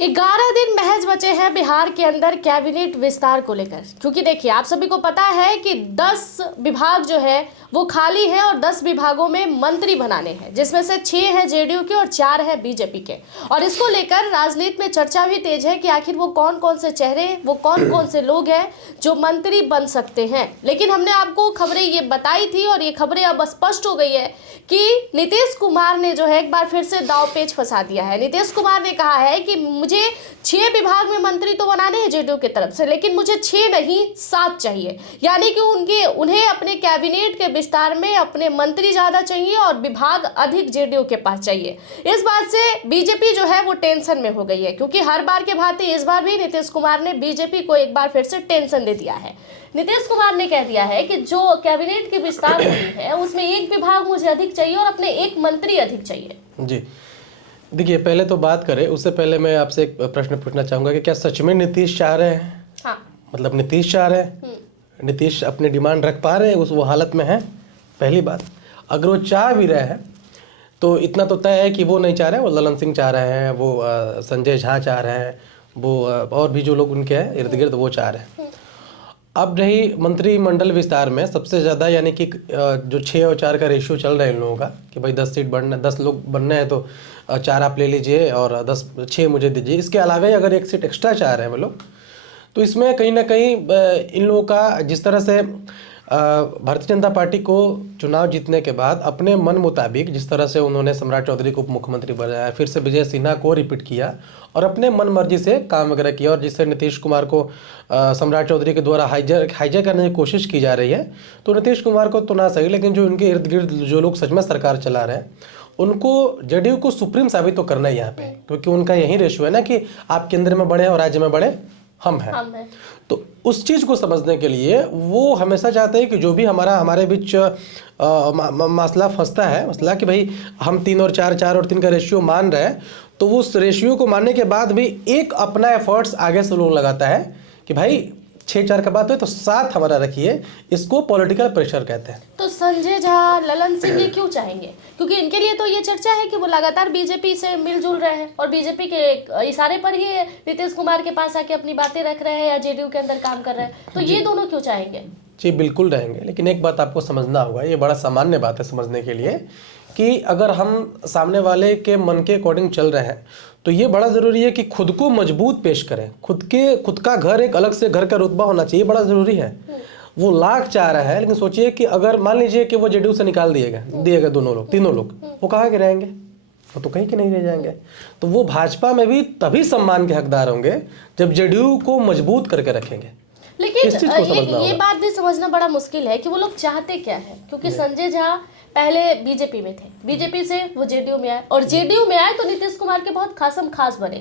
11 दिन महज बचे हैं बिहार के अंदर कैबिनेट विस्तार को लेकर, क्योंकि देखिए आप सभी को पता है कि 10 विभाग जो है वो खाली है और 10 विभागों में मंत्री बनाने हैं, जिसमें से 6 हैं जेडीयू के और 4 हैं बीजेपी के। और इसको लेकर राजनीति में चर्चा भी तेज है कि आखिर वो कौन कौन से चेहरे, वो कौन कौन से लोग हैं जो मंत्री बन सकते हैं। लेकिन हमने आपको खबरें ये बताई थी और ये खबरें अब स्पष्ट हो गई है कि नीतीश कुमार ने जो है एक बार फिर से दांवपेच फंसा दिया है। नीतीश कुमार ने कहा है कि मुझे 6 विभाग में मंत्री तो बनाने हैं जेडीयू की तरफ से, लेकिन मुझे 6 नहीं 7 चाहिए। यानी कि उन्हें अपने कैबिनेट के विस्तार में अपने मंत्री ज्यादा चाहिए और विभाग अधिक जेडीयू के पास चाहिए। इस बात से बीजेपी जो है वो टेंशन में हो गई है, क्योंकि हर बार के भांति इस बार भी नीतीश कुमार ने बीजेपी को एक बार फिर से टेंशन दे दिया है। नीतीश कुमार ने कह दिया है कि जो कैबिनेट की विस्तार हुई है उसमें एक विभाग मुझे अधिक चाहिए और अपने एक मंत्री अधिक चाहिए। जी देखिए, पहले तो बात करें उससे पहले मैं आपसे एक प्रश्न पूछना चाहूँगा कि क्या सच में नीतीश चाह रहे हैं? हाँ। मतलब नीतीश चाह रहे हैं, नीतीश अपनी डिमांड रख पा रहे हैं, उस वो हालत में है? पहली बात, अगर वो चाह भी रहे हैं तो इतना तो तय है कि वो नहीं चाह रहे हैं, वो ललन सिंह चाह रहे हैं, वो संजय झा चाह रहे हैं, वो और भी जो लोग उनके हैं इर्द गिर्द वो चाह रहे हैं। अब रही मंत्रिमंडल विस्तार में सबसे ज़्यादा यानी कि जो 6 और 4 का रेशियो चल रहा है इन लोगों का कि भाई 10 सीट बढ़ना, 10 लोग बनने हैं तो 4 आप ले लीजिए और 6 मुझे दीजिए। इसके अलावा अगर 1 सीट एक्स्ट्रा चाह रहे हैं वो लोग, तो इसमें कहीं ना कहीं इन लोगों का जिस तरह से भारतीय जनता पार्टी को चुनाव जीतने के बाद अपने मन मुताबिक जिस तरह से उन्होंने सम्राट चौधरी को उप मुख्यमंत्री बनाया, फिर से विजय सिन्हा को रिपीट किया और अपने मन मर्जी से काम वगैरह किया, और जिससे नीतीश कुमार को सम्राट चौधरी के द्वारा हाईजैक करने की कोशिश की जा रही है, तो नीतीश कुमार को तो ना सही, लेकिन जो इनके इर्द गिर्द जो लोग सच में सरकार चला रहे हैं उनको जेडीयू को सुप्रीम साबित तो करना ही यहाँ पे, क्योंकि उनका यही रेशियो है ना कि आप केंद्र में बढ़े और राज्य में बढ़े हम हैं। तो उस चीज़ को समझने के लिए वो हमेशा चाहते हैं कि जो भी हमारे बीच मसला फंसता है, मसला कि भाई हम 3 और 4, 4 और 3 का रेशियो मान रहे हैं, तो वो उस रेशियो को मानने के बाद भी एक अपना एफर्ट्स आगे से लोग लगाता है कि भाई 6-4 का बात हो तो 7 हमारा रखिए। इसको पॉलिटिकल प्रेशर कहते हैं। तो संजय झा, ललन सिंह ये क्यों चाहेंगे? क्योंकि इनके लिए तो ये चर्चा है कि वो लगातार बीजेपी से मिलजुल रहे हैं और बीजेपी के इशारे पर ही नीतीश कुमार के पास आके अपनी बातें रख रहे हैं या जेडीयू के अंदर काम कर रहे हैं, तो ये दोनों क्यों चाहेंगे? जी बिल्कुल रहेंगे, लेकिन एक बात आपको समझना होगा, ये बड़ा सामान्य बात है समझने के लिए, कि अगर हम सामने वाले के मन के अकॉर्डिंग चल रहे हैं तो ये बड़ा ज़रूरी है कि खुद को मजबूत पेश करें। खुद का घर एक अलग से घर का रुतबा होना चाहिए, बड़ा ज़रूरी है। वो लाख चाह रहा है, लेकिन सोचिए कि अगर मान लीजिए कि वो जेडीयू से निकाल दिएगा तीनों लोग, वो कहाँ के रहेंगे? वो तो कहीं के नहीं रह जाएंगे। तो वो भाजपा में भी तभी सम्मान के हकदार होंगे जब जेडीयू को मजबूत करके रखेंगे। लेकिन ये बात भी समझना बड़ा मुश्किल है कि वो लोग चाहते क्या है, क्योंकि संजय झा पहले बीजेपी में थे, बीजेपी से वो जेडीयू में आए और जेडीयू में आए तो नीतीश कुमार के बहुत खास बने।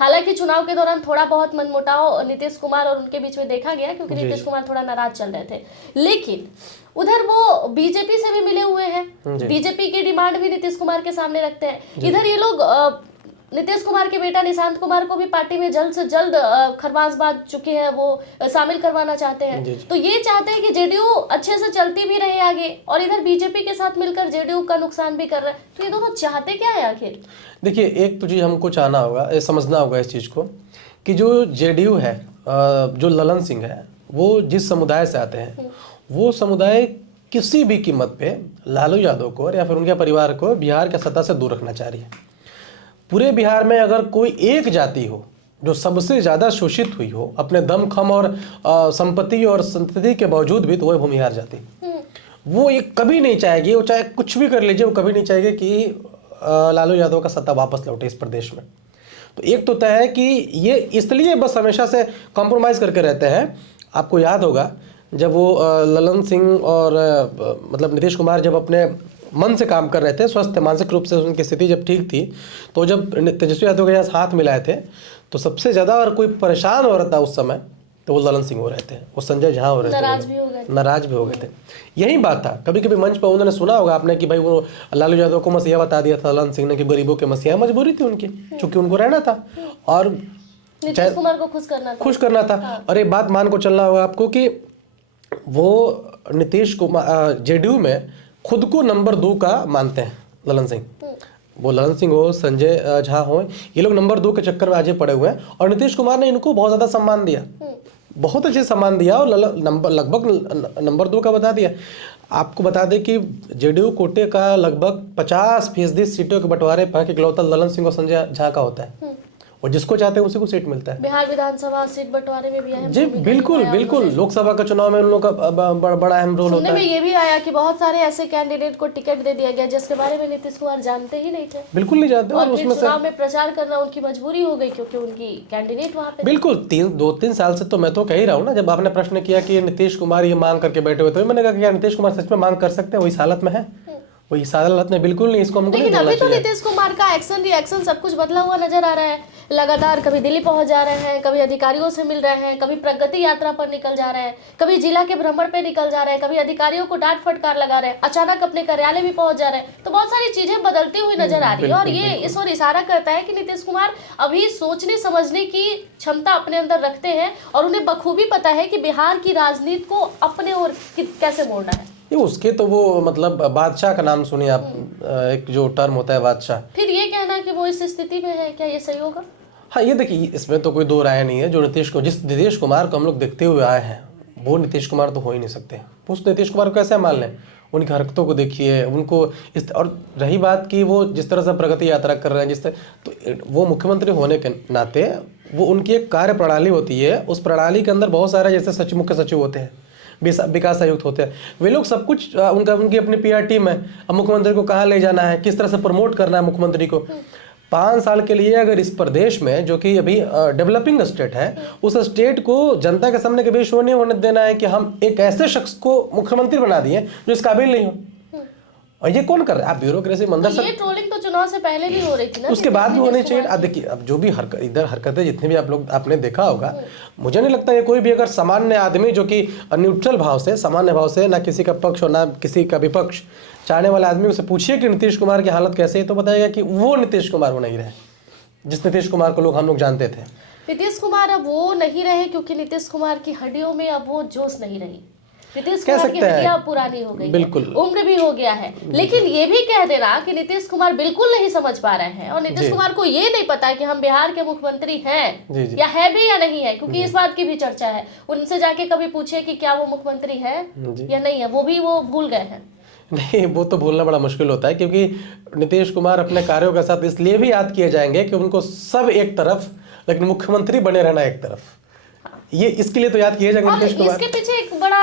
हालांकि चुनाव के दौरान थोड़ा बहुत मनमुटाव नीतीश कुमार और उनके बीच में देखा गया, क्योंकि नीतीश कुमार थोड़ा नाराज चल रहे थे, लेकिन उधर वो बीजेपी से भी मिले हुए हैं, बीजेपी की डिमांड भी नीतीश कुमार के सामने रखते हैं। इधर ये लोग नीतीश कुमार के बेटा निशांत कुमार को भी पार्टी में जल्द से जल्द खरमास बात चुकी है वो शामिल करवाना चाहते हैं। तो ये चाहते हैं कि जेडीयू अच्छे से चलती भी रहे आगे, और इधर बीजेपी के साथ मिलकर जेडीयू का नुकसान भी कर रहा है। तो ये दोनों चाहते क्या है आखिर? देखिए, एक तो चीज़ हमको चाहना होगा, समझना होगा इस चीज़ को कि जो जेडीयू है, जो ललन सिंह है, वो जिस समुदाय से आते हैं, वो समुदाय किसी भी कीमत पे लालू यादव को या फिर उनके परिवार को बिहार के सत्ता से दूर रखना चाह रही है। पूरे बिहार में अगर कोई एक जाति हो जो सबसे ज़्यादा शोषित हुई हो अपने दमखम और संपत्ति और संतति के बावजूद भी, तो वह भूमिहार जाति। वो ये कभी नहीं चाहेगी, वो चाहे कुछ भी कर लीजिए, वो कभी नहीं चाहेगी कि लालू यादव का सत्ता वापस लौटे इस प्रदेश में। तो एक तो तय है कि ये इसलिए बस हमेशा से कॉम्प्रोमाइज़ करके रहते हैं। आपको याद होगा जब वो ललन सिंह और मतलब नीतीश कुमार जब अपने मन से काम कर रहे थे, स्वस्थ मानसिक रूप से उनकी स्थिति जब ठीक थी, तो जब तेजस्वी यादव के साथ हाथ मिलाए थे तो सबसे ज़्यादा और कोई परेशान हो रहा था उस समय तो वो ललन सिंह हो रहे थे, वो संजय झा हो रहे थे, नाराज भी हो गए थे। यही बात था, कभी कभी मंच पर उन्होंने सुना होगा आपने कि भाई वो लालू यादव को मसीहा बता दिया था ललन सिंह ने कि गरीबों के मसीहा, मजबूरी थी उनकी, चूंकि उनको रहना था और नीतीश कुमार को खुश करना था। और एक बात मान को चलना होगा आपको कि वो नीतीश कुमार जेडीयू में खुद को नंबर 2 का मानते हैं ललन सिंह। वो ललन सिंह हो, संजय झा हो, ये लोग नंबर 2 के चक्कर में आज ये पड़े हुए हैं। और नीतीश कुमार ने इनको बहुत ज़्यादा सम्मान दिया, बहुत अच्छे सम्मान दिया, और लगभग नंबर 2 का बता दिया। आपको बता दें कि जेडीयू कोटे का लगभग 50% सीटों के बंटवारे पर इकलौता ललन सिंह और संजय झा का होता है, और जिसको चाहते हैं उसी को सीट मिलता है। बिहार विधानसभा सीट बंटवारे में भी अहम जी बिल्कुल बिल्कुल, लोकसभा का चुनाव में उन लोगों का बड़ा अहम रोल होता है। सुनने में ये भी आया कि बहुत सारे ऐसे कैंडिडेट को टिकट दे दिया गया जिसके बारे में नीतीश कुमार जानते ही नहीं थे, बिल्कुल नहीं जानते, और फिर चुनाव में प्रचार करना उनकी मजबूरी हो गई क्योंकि उनकी कैंडिडेट वहाँ पे। बिल्कुल 2-3 साल से तो मैं तो कह ही रहा हूँ ना, जब आपने प्रश्न किया कि नीतीश कुमार ये मांग करके बैठे हुए थे, मैंने कहा कि क्या नीतीश कुमार सच में मांग कर सकते हैं? वही हालत में है, वही हालत में बिल्कुल नहीं, इसको हमको नहीं लेकिन बोलना अभी तो चाहिए। नीतीश कुमार का एक्शन रिएक्शन सब कुछ बदला हुआ नजर आ रहा है। लगातार कभी दिल्ली पहुंच जा रहे हैं, कभी अधिकारियों से मिल रहे हैं, कभी प्रगति यात्रा पर निकल जा रहे हैं, कभी जिला के भ्रमण पे निकल जा रहे हैं, कभी अधिकारियों को डांट फटकार लगा रहे हैं, अचानक अपने कार्यालय भी पहुंच जा रहे हैं। तो बहुत सारी चीजें बदलती हुई नजर आ रही है, और ये इस ओर इशारा करता है कि नीतीश कुमार अभी सोचने समझने की क्षमता अपने अंदर रखते हैं, और उन्हें बखूबी पता है कि बिहार की राजनीति को अपने ओर कैसे मोड़ना है। ये उसके तो वो मतलब बादशाह का नाम सुनिए आप, एक जो टर्म होता है बादशाह, फिर ये कहना कि वो इस स्थिति में है, क्या ये सही होगा? हाँ ये देखिए, इसमें तो कोई दो राय नहीं है। जो जिस नीतीश कुमार को हम लोग देखते हुए आए हैं, वो नीतीश कुमार तो हो ही नहीं सकते। उस नीतीश कुमार को कैसे मान लें? उनकी हरकतों को देखिए, उनको और रही बात कि वो जिस तरह से प्रगति यात्रा कर रहे हैं, जिस तरह, तो वो मुख्यमंत्री होने के नाते वो उनकी एक कार्य प्रणाली होती है, उस प्रणाली के अंदर बहुत सारे जैसे मुख्य सचिव होते हैं, विकास आयुक्त होते हैं, वे लोग सब कुछ उनकी अपनी पीआर टीम है। अब मुख्यमंत्री को कहाँ ले जाना है, किस तरह से प्रमोट करना है मुख्यमंत्री को। 5 साल के लिए अगर इस प्रदेश में, जो कि अभी डेवलपिंग स्टेट है, उस स्टेट को जनता के सामने कभी शो नहीं होने देना है कि हम एक ऐसे शख्स को मुख्यमंत्री बना दिए जो इस काबिल नहीं हो। और ये कौन कर रहा है? आप ब्यूरोक्रेसी मंदिर से, ये ट्रोलिंग तो चुनाव से पहले भी हो रही थी ना, उसके बाद भी होनी चाहिए। अब देखिए, अब जो भी हरकतें जितनी भी आपने देखा होगा, मुझे नहीं लगता है कोई भी अगर सामान्य आदमी जो कि न्यूट्रल भाव से, सामान्य भाव से, ना किसी का पक्ष और ना किसी का विपक्ष चाहने वाले आदमी से पूछिए कि नीतीश कुमार की हालत कैसे है, तो बताएगा कि वो नीतीश कुमार वो नहीं रहे जिस नीतीश कुमार को हम लोग जानते थे। नीतीश कुमार अब वो नहीं रहे क्योंकि नीतीश कुमार की हड्डियों में अब वो जोश नहीं रही। नीतीश कुमार की हड्डियां पुरानी हो गई, बिल्कुल, उम्र भी हो गया है। लेकिन ये भी कह देना कि नीतीश कुमार बिल्कुल नहीं समझ पा रहे हैं, और नीतीश कुमार को ये नहीं पता है कि हम बिहार के मुख्यमंत्री हैं या है भी या नहीं है, क्योंकि इस बात की भी चर्चा है। उनसे जाके कभी पूछे कि क्या वो मुख्यमंत्री है या नहीं है, वो भूल गए हैं। नहीं, वो तो भूलना बड़ा मुश्किल होता है, क्योंकि नीतीश कुमार अपने कार्यों के साथ इसलिए भी याद किए जाएंगे कि उनको सब एक तरफ, लेकिन मुख्यमंत्री बने रहना एक तरफ, ये इसके लिए तो याद किए जाएंगे नीतीश कुमार। इसके पीछे एक बड़ा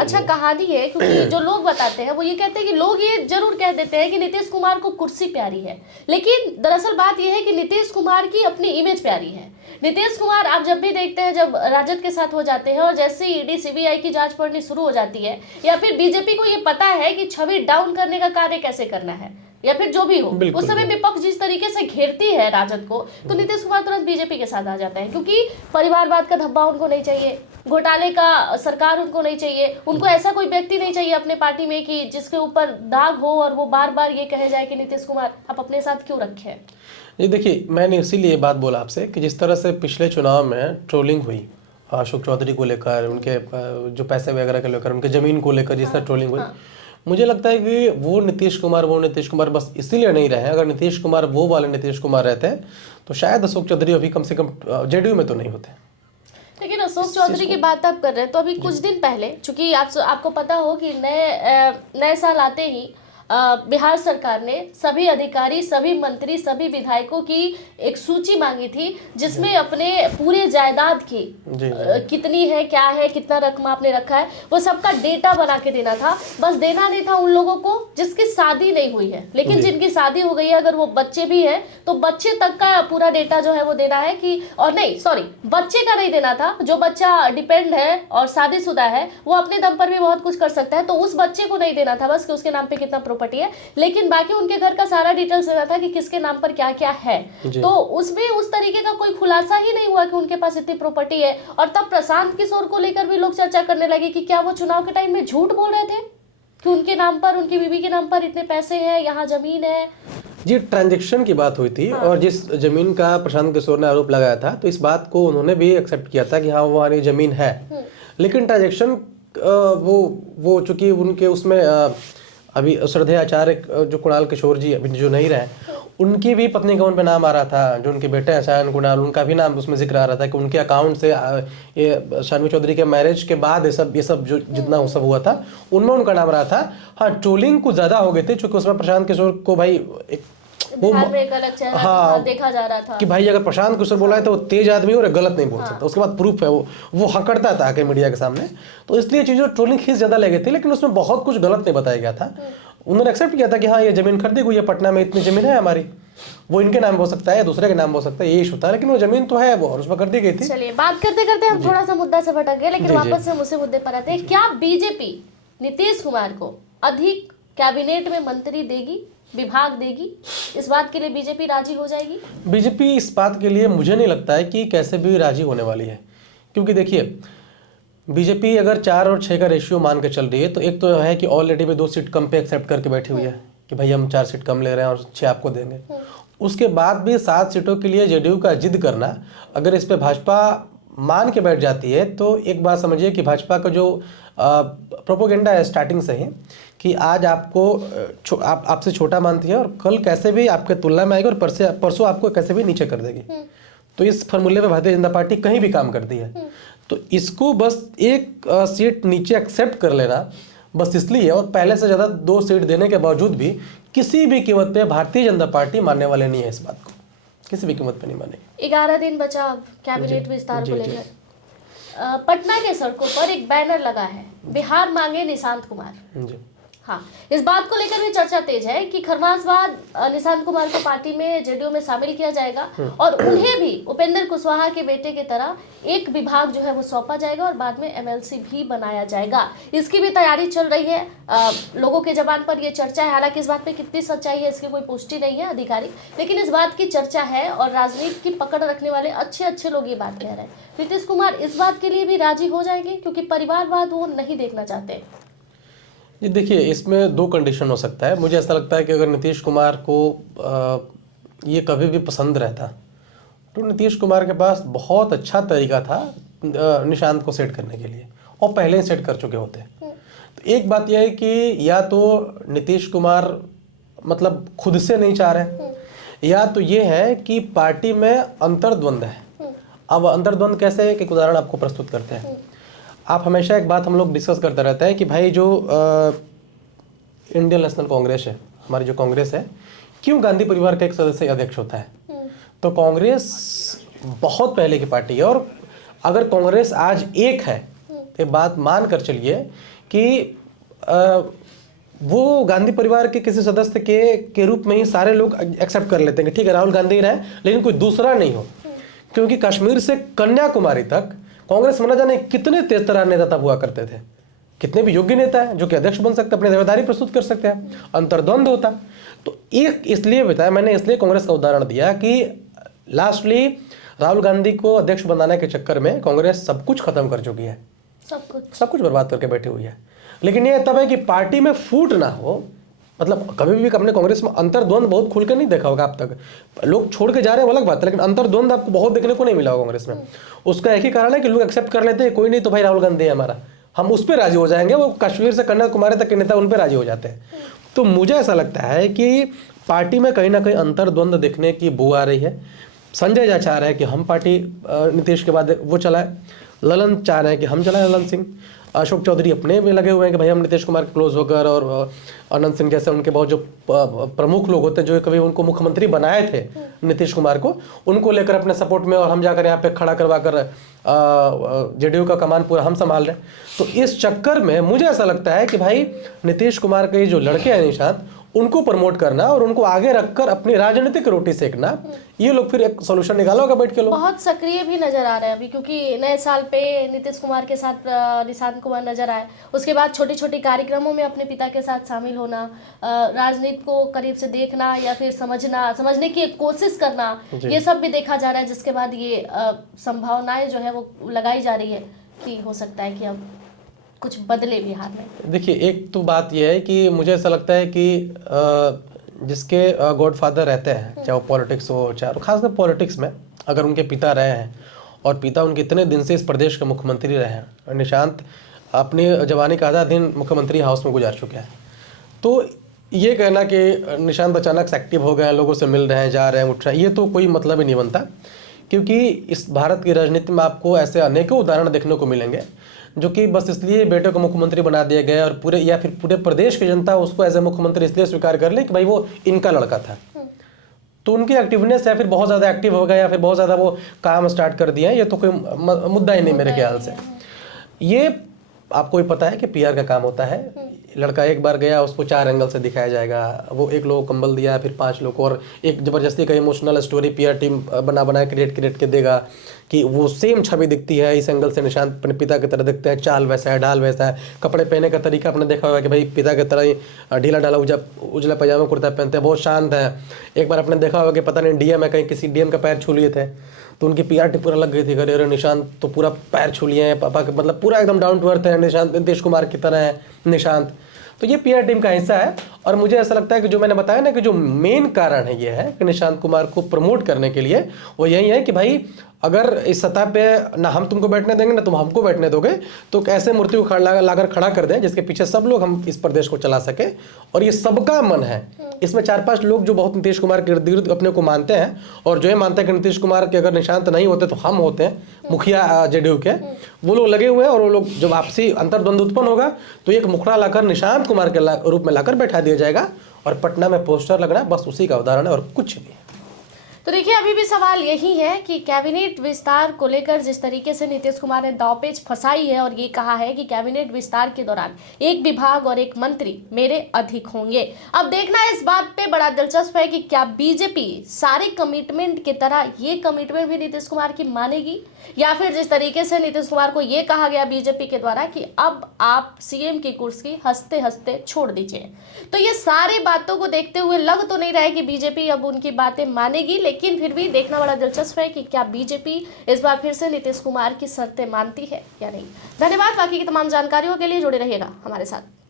अच्छा कहानी है, क्योंकि जो लोग बताते हैं वो ये कहते हैं कि लोग ये जरूर कह देते हैं कि नीतीश कुमार को कुर्सी प्यारी है, लेकिन दरअसल बात ये है कि नीतीश कुमार की अपनी इमेज प्यारी है। नीतीश कुमार आप जब भी देखते हैं, जब राजद के साथ हो जाते हैं और जैसे ही ईडी सीबीआई की जांच पड़नी शुरू हो जाती है, या फिर बीजेपी को ये पता है कि छवि डाउन करने का कार्य कैसे करना है, या फिर जो भी हो, उस समय विपक्ष जिस तरीके से घेरती है राजद को, तो नीतीश कुमार तुरंत बीजेपी के साथ आ जाता है, क्योंकि परिवारवाद का धब्बा उनको नहीं चाहिए, घोटाले का सरकार उनको नहीं चाहिए, उनको ऐसा कोई व्यक्ति नहीं चाहिए अपने पार्टी में कि जिसके ऊपर दाग हो और वो बार बार ये कहे जाए कि नीतीश कुमार आप अपने साथ क्यों रखे। जी देखिए, मैंने इसीलिए बात बोला आपसे कि जिस तरह से पिछले चुनाव में ट्रोलिंग हुई अशोक चौधरी को लेकर, उनके जो पैसे वगैरह को लेकर, उनके जमीन को लेकर जिस तरह ट्रोलिंग हुई, मुझे लगता है कि वो नीतीश कुमार बस इसीलिए नहीं रहे। अगर नीतीश कुमार वो वाले नीतीश कुमार रहते तो शायद अशोक चौधरी अभी कम से कम जेडीयू में तो नहीं होते। लेकिन अशोक चौधरी की बात आप कर रहे हैं, तो अभी कुछ दिन पहले, चूंकि आपको पता हो कि नए साल आते ही बिहार सरकार ने सभी अधिकारी, सभी मंत्री, सभी विधायकों की एक सूची मांगी थी, जिसमें अपने पूरे जायदाद की कितनी है, क्या है, कितना रकम आपने रखा है, वो सबका डेटा बना के देना था। बस देना नहीं था उन लोगों को जिसकी शादी नहीं हुई है, लेकिन जिनकी शादी हो गई है, अगर वो बच्चे भी हैं तो बच्चे तक का पूरा डेटा जो है वो देना है कि, और नहीं सॉरी, बच्चे का नहीं देना था। जो बच्चा डिपेंड है और शादीशुदा है वो अपने दम पर भी बहुत कुछ कर सकता है, तो उस बच्चे को नहीं देना था बस कि उसके नाम पे कितना प्रॉपर्टी है, लेकिन बाकी उनके घर का सारा डिटेल्स देना था कि किसके नाम पर क्या क्या है। तो उसमें उस तरीके का कोई खुलासा ही नहीं हुआ कि उनके पास इतनी प्रॉपर्टी है। और तब प्रशांत किशोर को लेकर भी लोग चर्चा करने लगे कि क्या वो चुनाव के टाइम में झूठ बोल रहे थे कि उनके नाम पर, उनकी बीवी के नाम पर इतने पैसे हैं, यहाँ जमीन है। जी, ट्रांजैक्शन की बात हुई थी, और जिस जमीन का प्रशांत किशोर ने आरोप लगाया था, तो इस बात को उन्होंने भी एक्सेप्ट किया था कि हाँ वो वाली जमीन है, लेकिन ट्रांजैक्शन वो चूंकि उनके उसमें अभी श्रद्धेय आचार्य जो कुणाल किशोर जी अभी जो नहीं रहे, उनकी भी पत्नी का उन पे नाम आ रहा था, जो उनके बेटे हैं शायन कुणाल, उनका भी नाम उसमें जिक्र आ रहा था कि उनके अकाउंट से ये शानवी चौधरी के मैरिज के बाद ये सब जो जितना वो सब हुआ था उनमें उनका नाम रहा था। हाँ, ट्रोलिंग कुछ ज़्यादा हो गए थे क्योंकि उसमें प्रशांत किशोर को भाई एक बिहार में एक अलग चेहरा हाँ, देखा जा रहा था कि भाई अगर प्रशांत किशोर बोला है तो वो तेज आदमी और गलत नहीं बोल सकता। उसके बाद प्रूफ है, वो हकड़ता था आके मीडिया के सामने, तो इसलिए चीज़ों ट्रोलिंग खींच ज़्यादा ले गई थी, लेकिन उसमें बहुत कुछ गलत नहीं बताया गया था। उन्होंने एक्सेप्ट किया था कि हाँ ये ज़मीन खरीदी हुई है, पटना में इतनी ज़मीन है हमारी, वो इनके नाम हो सकता है या दूसरे के नाम हो सकता है, ये इशू था, लेकिन वो ज़मीन तो है वो और उसमें कर दी गई थी। चलिए बात करते करते हम थोड़ा सा मुद्दा से भटक गए, लेकिन वापस से हम उसी मुद्दे पर आते हैं। क्या बीजेपी नीतीश कुमार को अधिक कैबिनेट में मंत्री देगी, विभाग देगी? इस बात के लिए बीजेपी राजी हो जाएगी? बीजेपी इस बात के लिए मुझे नहीं लगता है कि कैसे भी राजी होने वाली है, क्योंकि देखिए बीजेपी अगर 4 और 6 का रेशियो मान के चल रही है तो एक तो है कि ऑलरेडी भी 2 सीट कम पे एक्सेप्ट करके बैठी हुई है कि भाई हम 4 सीट कम ले रहे हैं और 6 आपको देंगे। उसके बाद भी 7 सीटों के लिए जेडीयू का जिद करना, अगर इस पे भाजपा मान के बैठ जाती है तो एक बात समझिए कि भाजपा का जो प्रोपोगेंडा है स्टार्टिंग से ही कि आज आपको आपसे छोटा मानती है और कल कैसे भी आपके तुलना में आएगी और परसों आपको कैसे भी नीचे कर देगी। तो इस फॉर्मूले पे भारतीय जनता पार्टी कहीं भी काम करती है, तो इसको बस एक सीट नीचे एक्सेप्ट कर लेना बस इसलिए, और पहले से ज़्यादा 2 सीट देने के बावजूद भी किसी भी कीमत पे भारतीय जनता पार्टी मानने वाले नहीं है, इस बात को किसी भी कीमत पे नहीं मानेगी। 11 दिन बचा अब कैबिनेट विस्तार को लेकर। पटना के सड़कों पर एक बैनर लगा है, बिहार मांगे निशांत कुमार। जी हाँ, इस बात को लेकर भी चर्चा तेज है कि खरमास बाद निशांत कुमार को पार्टी में जेडीयू में शामिल किया जाएगा और उन्हें भी उपेंद्र कुशवाहा के बेटे की तरह एक विभाग जो है वो सौंपा जाएगा और बाद में एमएलसी भी बनाया जाएगा। इसकी भी तैयारी चल रही है, लोगों के जबान पर यह चर्चा है। हालांकि इस बात पे कितनी सच्चाई है इसकी कोई पुष्टि नहीं है आधिकारिक, लेकिन इस बात की चर्चा है और राजनीति की पकड़ रखने वाले अच्छे लोग ये बात कह रहे हैं। नीतीश कुमार इस बात के लिए भी राजी हो जाएंगे क्योंकि परिवारवाद वो नहीं देखना चाहते। जी देखिए, इसमें 2 कंडीशन हो सकता है। मुझे ऐसा लगता है कि अगर नीतीश कुमार को ये कभी भी पसंद रहता तो नीतीश कुमार के पास बहुत अच्छा तरीका था निशांत को सेट करने के लिए, और पहले ही सेट कर चुके होते। तो एक बात यह है कि या तो नीतीश कुमार मतलब खुद से नहीं चाह रहे, या तो ये है कि पार्टी में अंतर्द्वंद है। अब अंतर्द्वंद कैसे है कि उदाहरण आपको प्रस्तुत करते हैं। आप हमेशा एक बात हम लोग डिस्कस करते रहते हैं कि भाई जो इंडियन नेशनल कांग्रेस है, हमारी जो कांग्रेस है, क्यों गांधी परिवार का एक सदस्य अध्यक्ष होता है। तो कांग्रेस बहुत पहले की पार्टी है, और अगर कांग्रेस आज एक है तो बात मान कर चलिए कि वो गांधी परिवार के किसी सदस्य के रूप में ही सारे लोग एक्सेप्ट कर लेते हैं कि ठीक है राहुल गांधी रहे, लेकिन कोई दूसरा नहीं हो। क्योंकि कश्मीर से कन्याकुमारी तक कांग्रेस में न जाने कितने तेज तरार नेता तब हुआ करते थे, कितने भी योग्य नेता हैं जो कि अध्यक्ष बन सकते हैं, अपनी जिम्मेदारी प्रस्तुत कर सकते हैं, अंतर्द्वंद होता। तो एक इसलिए बताया मैंने, इसलिए कांग्रेस का उदाहरण दिया कि लास्टली राहुल गांधी को अध्यक्ष बनाने के चक्कर में कांग्रेस सब कुछ खत्म कर चुकी है, सब कुछ बर्बाद करके बैठी हुई है। लेकिन ये तब है कि पार्टी में फूट ना हो, मतलब कभी भी अपने कांग्रेस में अंतर्द्वंद बहुत खुलकर नहीं देखा होगा आप तक। लोग छोड़ के जा रहे हैं अलग बात है, लेकिन अंतर्द्वंद आपको बहुत देखने को नहीं मिला होगा कांग्रेस में। उसका एक ही कारण है कि लोग एक्सेप्ट कर लेते हैं, कोई नहीं तो भाई राहुल गांधी है हमारा, हम उस पर राजी हो जाएंगे। वो कश्मीर से कन्याकुमारी तक के नेता उन पर राजी हो जाते हैं। तो मुझे ऐसा लगता है कि पार्टी में कहीं ना कहीं अंतर्द्वंद देखने की बू आ रही है। संजय झा चाह रहे हैं कि हम पार्टी नीतीश के बाद वो चलाए, ललन चाह रहे हैं कि हम चलाएं ललन सिंह, अशोक चौधरी अपने में लगे हुए हैं कि भाई हम नीतीश कुमार के क्लोज होकर, और अनंत सिंह जैसे उनके बहुत जो प्रमुख लोग होते हैं जो कभी उनको मुख्यमंत्री बनाए थे नीतीश कुमार को, उनको लेकर अपने सपोर्ट में, और हम जाकर यहाँ पे खड़ा करवा कर जेडीयू का कमान पूरा हम संभाल रहे हैं। तो इस चक्कर में मुझे ऐसा लगता है कि भाई नीतीश कुमार के जो लड़के हैं निशांत, उनको प्रमोट करना और उनको आगे रखकर अपनी राजनीतिक रोटी सेकना, ये लोग फिर एक सोल्यूशन निकालोगे बैठ के। लोग बहुत सक्रिय भी नजर आ रहे हैं अभी, क्योंकि नए साल पे नीतीश कुमार के साथ निशांत कुमार नजर आए, उसके बाद छोटे छोटे कार्यक्रमों में अपने पिता के साथ शामिल होना, राजनीति को करीब से देखना या फिर समझने की एक कोशिश करना, ये सब भी देखा जा रहा है। जिसके बाद ये संभावनाएं जो है वो लगाई जा रही है कि हो सकता है कि अब कुछ बदले बिहार में। देखिए, एक तो बात यह है कि मुझे ऐसा लगता है कि जिसके गॉडफादर रहते हैं, चाहे वो पॉलिटिक्स हो, चाहे खासकर पॉलिटिक्स में अगर उनके पिता रहे हैं और पिता उनके इतने दिन से इस प्रदेश के मुख्यमंत्री रहे हैं, और निशांत अपनी जवानी का आधा दिन मुख्यमंत्री हाउस में गुजार चुके हैं, तो ये कहना कि निशांत अचानक से एक्टिव हो गए हैं, लोगों से मिल रहे हैं, जा रहे हैं, उठ रहे हैं, ये तो कोई मतलब ही नहीं बनता। क्योंकि इस भारत की राजनीति में आपको ऐसे अनेकों उदाहरण देखने को मिलेंगे जो कि बस इसलिए बेटे को मुख्यमंत्री बना दिया गया और पूरे या फिर पूरे प्रदेश की जनता उसको एज ए मुख्यमंत्री इसलिए स्वीकार कर ले कि भाई वो इनका लड़का था। तो उनकी एक्टिवनेस या फिर बहुत ज़्यादा एक्टिव हो गया या फिर बहुत ज़्यादा वो काम स्टार्ट कर दिया, ये तो कोई मुद्दा ही नहीं मेरे ख्याल से। ये आपको भी पता है कि पीआर का काम होता है। लड़का एक बार गया, उसको 4 एंगल से दिखाया जाएगा, वो 1 लोगों को कंबल दिया, फिर 5 लोग को, और एक ज़बरदस्ती का इमोशनल स्टोरी पीआर टीम बना क्रिएट के देगा कि वो सेम छवि दिखती है, इस एंगल से निशांत अपने पिता की तरह दिखते हैं, चाल वैसा है, ढाल वैसा है, कपड़े पहनने का तरीका आपने देखा होगा कि भाई पिता की तरह ही ढीला ढाला उजला पैजामा कुर्ता पहनते हैं, बहुत शांत है। एक बार आपने देखा होगा कि पता नहीं डीएम है, कहीं किसी डीएम का पैर छू लिए थे तो उनकी पीआर टीम पूरा लग गई थी, अरे निशांत तो पूरा पैर छू लिए हैं पापा के, मतलब पूरा एकदम डाउन टू अर्थ है निशांत, नीतीश कुमार की तरह है निशांत। तो ये पीआर टीम का हिस्सा है। और मुझे ऐसा लगता है कि जो मैंने बताया ना कि जो मेन कारण है ये है कि निशांत कुमार को प्रमोट करने के लिए वो यही है कि भाई अगर इस सतह पे ना हम तुमको बैठने देंगे ना तुम हमको बैठने दोगे, तो ऐसे मूर्ति को लाकर खड़ा कर दें जिसके पीछे सब लोग हम इस प्रदेश को चला सके। और ये सबका मन है। इसमें 4-5 लोग जो बहुत नीतीश कुमार के इर्द गिर्द अपने को मानते हैं और जो ये मानते हैं कि नीतीश कुमार के अगर निशांत नहीं होते तो हम होते हैं मुखिया जेडीयू के, वो लोग लगे हुए हैं। और वो लोग जब आपसी अंतर्द्वंद उत्पन्न होगा तो एक मुखड़ा लाकर निशांत कुमार के रूप में लाकर बैठा दिया जाएगा और पटना में पोस्टर लगना बस उसी का उदाहरण है और कुछ नहीं है। तो देखिए, अभी भी सवाल यही है कि कैबिनेट विस्तार को लेकर जिस तरीके से नीतीश कुमार ने दांवपेच फंसाई है और ये कहा है कि कैबिनेट विस्तार के दौरान एक विभाग और एक मंत्री मेरे अधिक होंगे। अब देखना इस बात पे बड़ा दिलचस्प है कि क्या बीजेपी सारे कमिटमेंट की तरह ये कमिटमेंट भी नीतीश कुमार की मानेगी, या फिर जिस तरीके से नीतीश कुमार को ये कहा गया बीजेपी के द्वारा कि अब आप सीएम की कुर्सी हंसते हंसते छोड़ दीजिए। तो ये सारी बातों को देखते हुए लग तो नहीं रहा है कि बीजेपी अब उनकी बातें मानेगी, लेकिन फिर भी देखना बड़ा दिलचस्प है कि क्या बीजेपी इस बार फिर से नीतीश कुमार की शर्तें मानती है या नहीं। धन्यवाद। बाकी की तमाम जानकारियों के लिए जुड़े रहिएगा हमारे साथ।